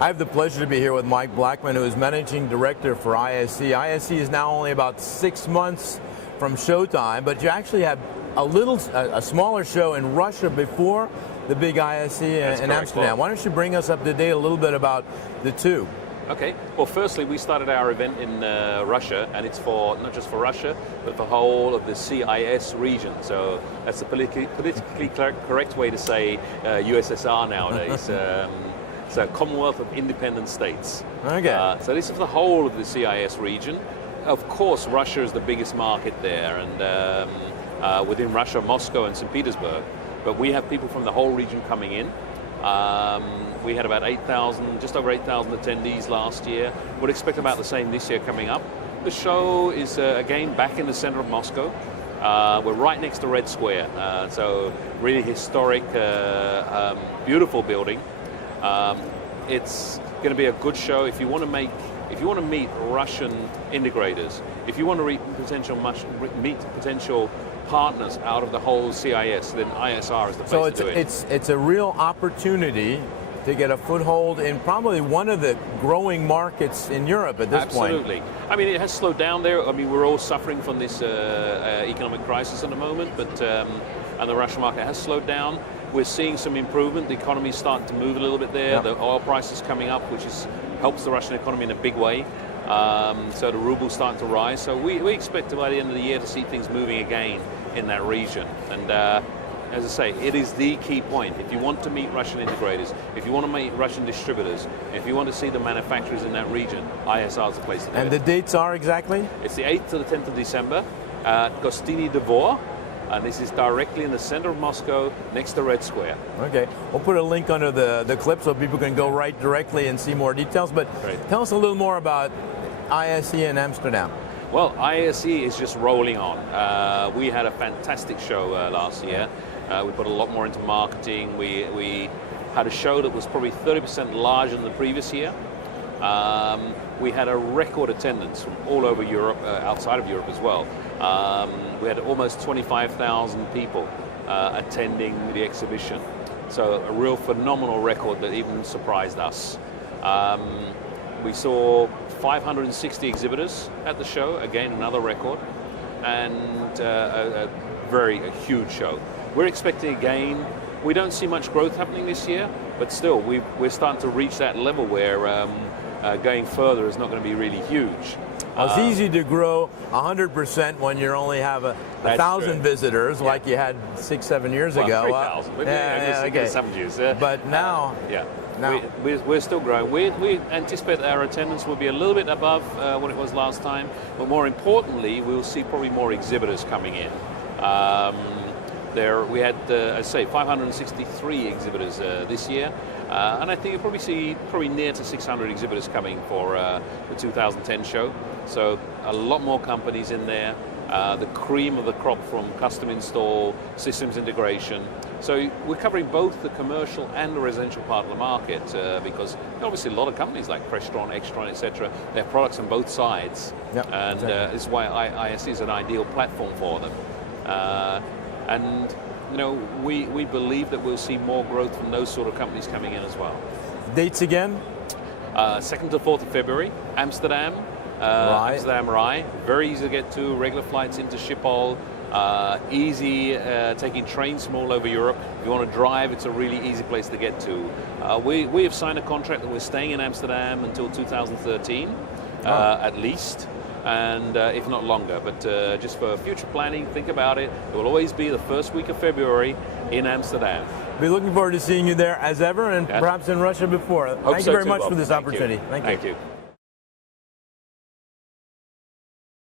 I have the pleasure to be here with Mike Blackman, who is Managing Director for ISE. ISE is now only about 6 months from showtime, but you actually have a smaller show in Russia before the big ISE in Amsterdam. Why don't you bring us up to date a little bit about the two? Okay. Well, firstly, we started our event in Russia, and it's for not just for Russia, but for the whole of the CIS region. So that's the politically correct way to say USSR nowadays. So Commonwealth of Independent States. Okay. So this is for the whole of the CIS region. Of course, Russia is the biggest market there, and within Russia, Moscow and St. Petersburg. But we have people from the whole region coming in. We had about 8,000, just over 8,000 attendees last year. We'd expect about the same this year coming up. The show is, again, back in the center of Moscow. We're right next to Red Square, so really historic, beautiful building. It's going to be a good show if you want to meet Russian integrators, if you want to meet potential partners out of the whole CIS, then ISR is the place to do it. So it's a real opportunity to get a foothold in probably one of the growing markets in Europe at this point. Absolutely. I mean, it has slowed down there. I mean, we're all suffering from this economic crisis at the moment, but and the Russian market has slowed down. We're seeing some improvement. The economy is starting to move a little bit there. Yep. The oil price is coming up, which helps the Russian economy in a big way. So the ruble's starting to rise. So we expect by the end of the year to see things moving again in that region. And as I say, it is the key point. If you want to meet Russian integrators, if you want to meet Russian distributors, if you want to see the manufacturers in that region, ISR is the place to do it. And the dates are exactly? It's the 8th to the 10th of December at Gostiny Dvor. And this is directly in the center of Moscow, next to Red Square. Okay, we'll put a link under the clip so people can go right directly and see more details. But Great. Tell us a little more about ISE in Amsterdam. Well, ISE is just rolling on. We had a fantastic show last year. We put a lot more into marketing. We had a show that was probably 30% larger than the previous year. We had a record attendance from all over Europe, outside of Europe as well. We had almost 25,000 people attending the exhibition. So a real phenomenal record that even surprised us. We saw 560 exhibitors at the show, again another record, and a huge show. We're expecting again, we don't see much growth happening this year, but still we're starting to reach that level where going further is not going to be really huge. Well, it's easy to grow 100% when you only have 1,000 visitors, like you had 6-7 years ago. 3,000. Okay. 7 years. But now, we're still growing. We anticipate that our attendance will be a little bit above what it was last time, but more importantly, we'll see probably more exhibitors coming in. We had, I say, 563 exhibitors this year, and I think you'll probably see near to 600 exhibitors coming for the 2010 show. So a lot more companies in there, the cream of the crop from custom install, systems integration. So we're covering both the commercial and the residential part of the market because obviously a lot of companies like Crestron, Extron, etc., they have products on both sides. Yep, and exactly. This is why ISE is an ideal platform for them. And we believe that we'll see more growth from those sort of companies coming in as well. Dates again? 2nd to 4th of February, Amsterdam. Amsterdam Rai, very easy to get to, regular flights into Schiphol, easy taking trains from all over Europe. If you want to drive, it's a really easy place to get to. We have signed a contract that we're staying in Amsterdam until 2013, at least, and if not longer. But just for future planning, think about it. It will always be the first week of February in Amsterdam. Be looking forward to seeing you there as ever, and perhaps in Russia before. Thank you very much for this opportunity. Thank you.